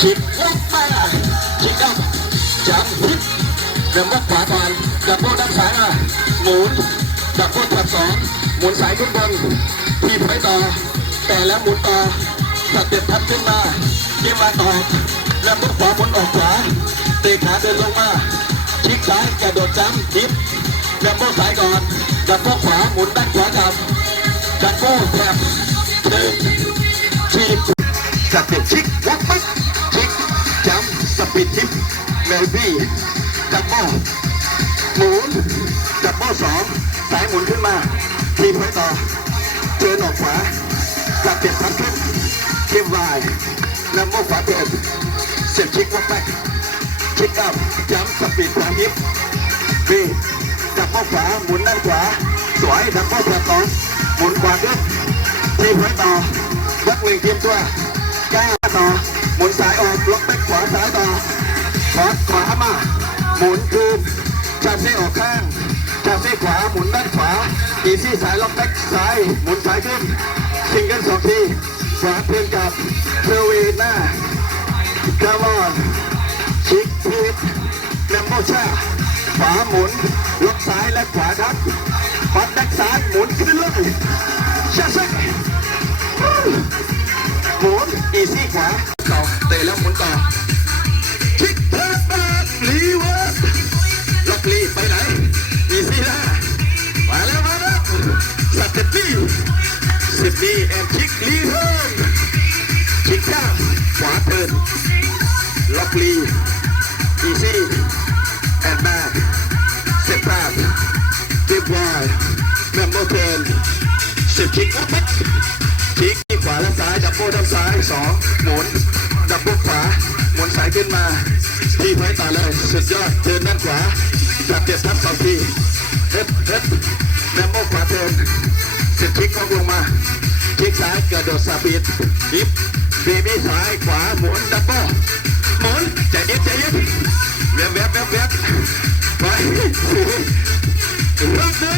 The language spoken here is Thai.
ชิดวกมาชิดอัพจับพิษเริ่มวัดขวาก่อนดับโบด้านซ้ายมาหมุนดับโบถัดสองหมุนสายขึ้นบนทีบไปต่อ แต่แล้วหมุนต่อสเต็ปพัดขึ้นมาเกมมาต่อแล้วมุดขวาหมุนออกขวาเตะขาเดินลงมาชิกซ้ายกระโดดจ้ำทิปดับโบซ้ายก่อนดับโบขวาหมุนด้านขวากลับดับโบแถบหนึ่งทีบสเต็ปชิกวักปึ๊กชิกจัม เมลบี้ดับเบิลหมุนดับเบิลสองสายหมุนขึ้นมา ทีมไว้ต่อเทินออกขวาสเต็ปพัดขึ้นเกมวายนัมเบอร์ขวาเดินเสียบชิกวักแบ็กชิกอัพจัมสปีดขวาฮิปบีดับเบิลขวาหมุนด้านขวา สวยดับเบิลแถบสองหมุนขวาขึ้นทีมไว้ต่อยักหนึ่งทีมตัวก้าต่อหมุนสายออกล็อกแบ็คขวาซ้ายต่อ ขวาขวามา หมุนคืนจับซี่ออกข้างจับซี่ขวาหมุนด้านขวาอีซี่สายล็อกแบ็คซ้ายหมุนสายขึ้นชิงกันสองทีขวาเพื่อนกับเทวีหน้ากามอนชิกพีทแลมโบชาขวาหมุนล็อกซ้ายและขวาครับปัดแบ็คซ้ายหมุนขึ้นเลยชาเซ็กหมุนอีซี่ขวาต่อเตะแล้วหมุนต่อ สิบปีแอนชิคลีเฮิร์นชิคข้างขวาเทิร์นล็อกลีอีซี่แอนแบ็กเซปตาดิบวายแมมโบเทิร์นสิบชิควับชิกที่ขวาและซ้ายดับเบิลด้านซ้ายสองหมุนดับเบิลขวาหมุนสายขึ้นมาที่ไว้ต่อเลยสุดยอดเทินด้านขวาจับเจ็บทับสองทีเฮ็ดเฮ็ดแนมโมขวาเทิน สร็จชิกก็ลงมาชิกซ้ายกระโดดสปีดดิฟเบบี้ซ้ายขวาหมุนดับเบิลหมุนใจเย็นใจเย็นแวบแวบแวบแวบไปสี่รอบหนึ่ง